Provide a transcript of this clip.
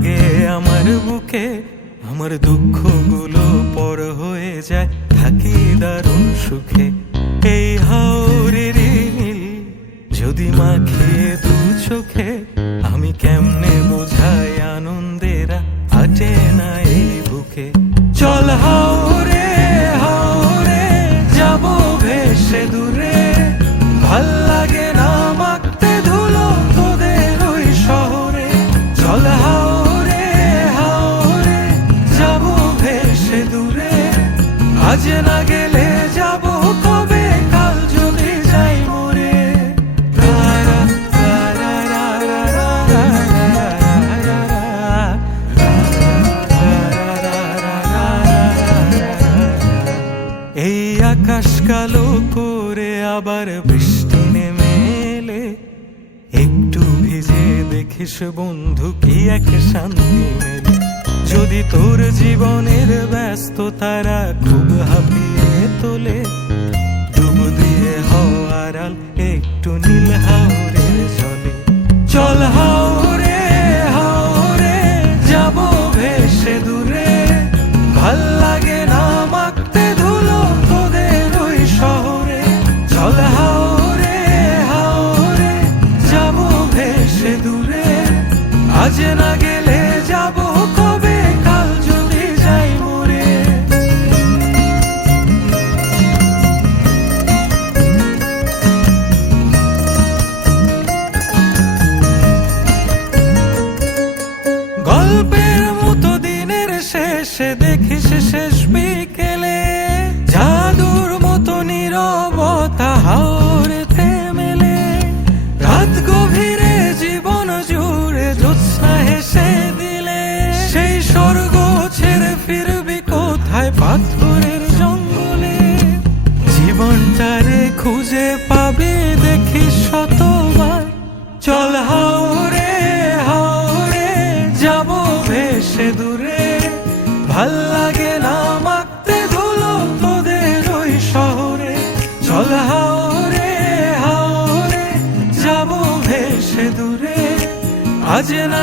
লাগে আমার বুকে, আমার দুঃখগুলো পর হয়ে যায়, থাকি দারুণ সুখে। এই হাওরের নীল যদি মাখিয়ে দু চোখে, আমি কেমনে বোঝাই আনন্দেরা আটে না এই বুকে। চল হাওরে হাওরে যাব ভেসে দূরে, ভাল লাগে না মাখতে ধুলো তোদের ওই শহরে। চল হাওরে হাওরে যাব ভেসে দূরে, আজ না গেলে যাব কবে, কাল যদি যাই মরে। এই আকাশ কালো করে আবার বৃষ্টি নেমে এলে, একটু ভিজে দেখিস বন্ধু কি এক শান্তি মেলে। যদি তোর জীবনের ব্যস্ততারা খুব হাঁপিয়ে তোলে, ডুব দিয়ে হওয়ারাল একটু নীল হাওরের জলে। চল হাওরে হাওরে যাব ভেসে দূরে, ভাল লাগে না মাখতে ধুলো তোদের ওই শহরে। চল হাওরে হাওরে যাব ভেসে দূরে, আজ না গেলে যাব কবে, কাল যদি যাই মরে। গল্পের মতো দিনের শেষে দেখিস শেষ বিকেলে, জাদুর মতো নীরবতা হাওরেতে মেলে। রাত গভীরে জীবন জুড়ে জ্যোৎস্না হেসে দিলে, সেই স্বর্গ ছেড়ে ফিরবি কোথায় পাথরের জঙ্গলে। জীবনটারে খুঁজে পাবি দেখিস শতবার। চল হাওরে হাওরে যাব ভেসে দূরে, ভাল লাগে না মাখতে ধুলো তোদের ওই শহরে। চল হাওরে হাওরে যাব ভেসে দূরে, আজ না